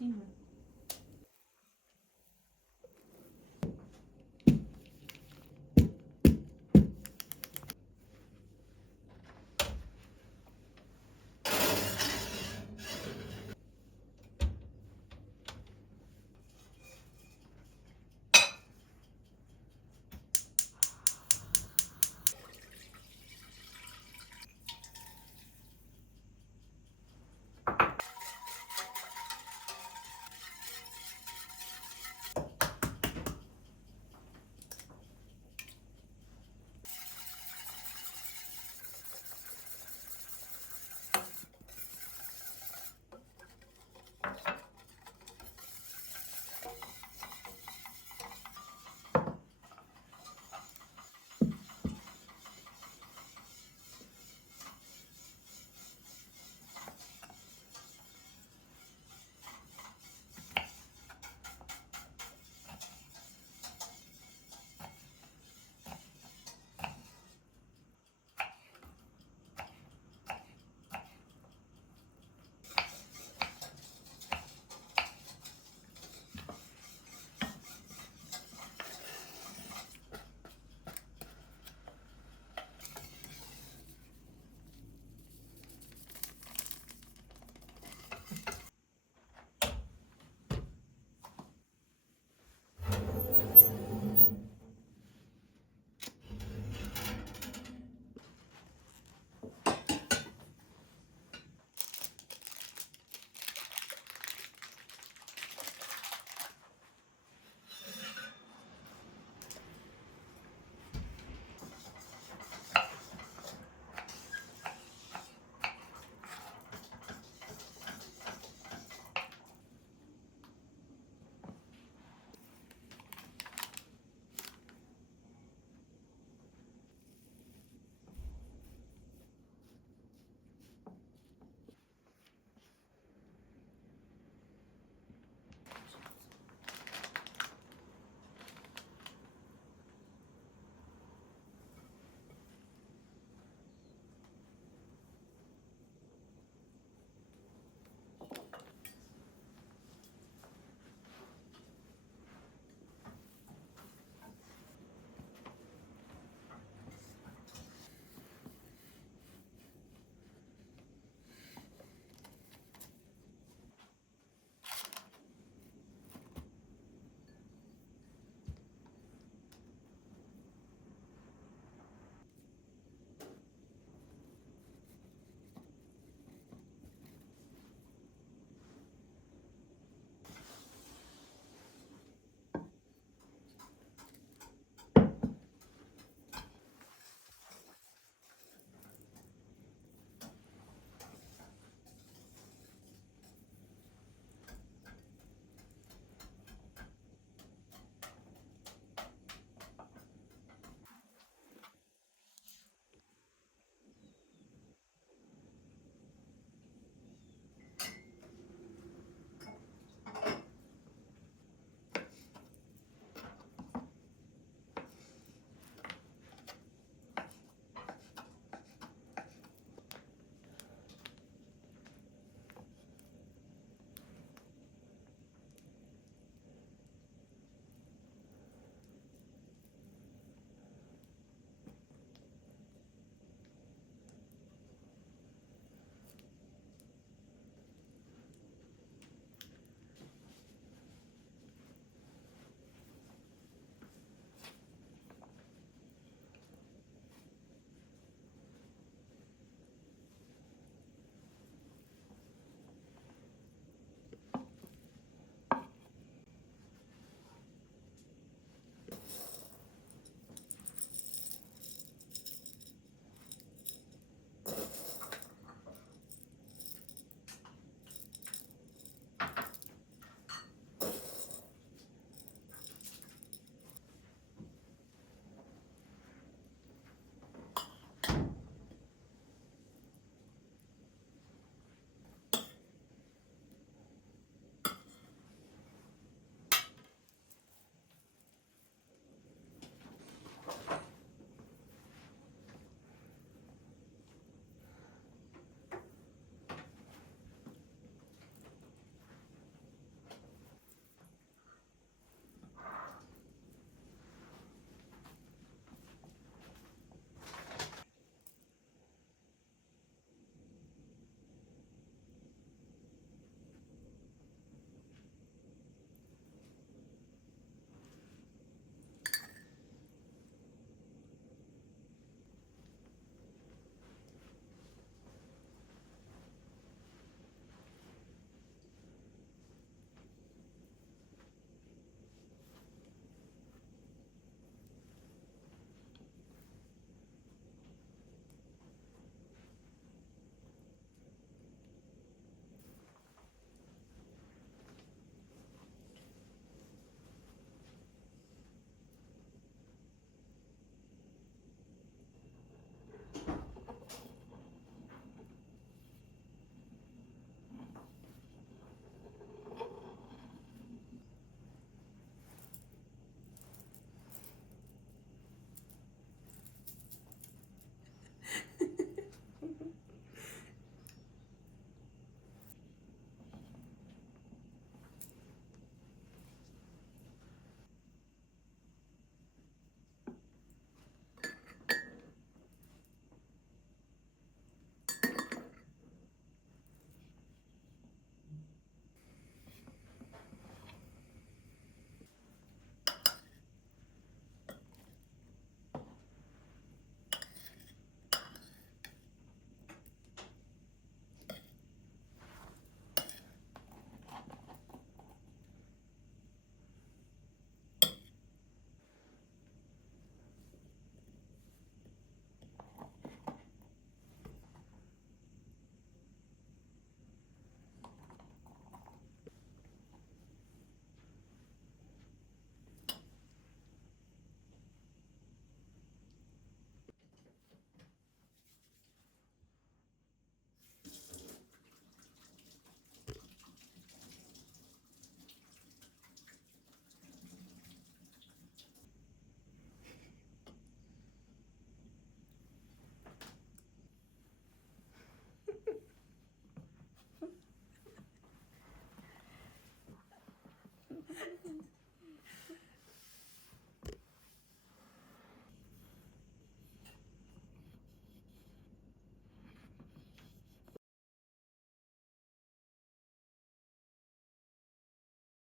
Sim.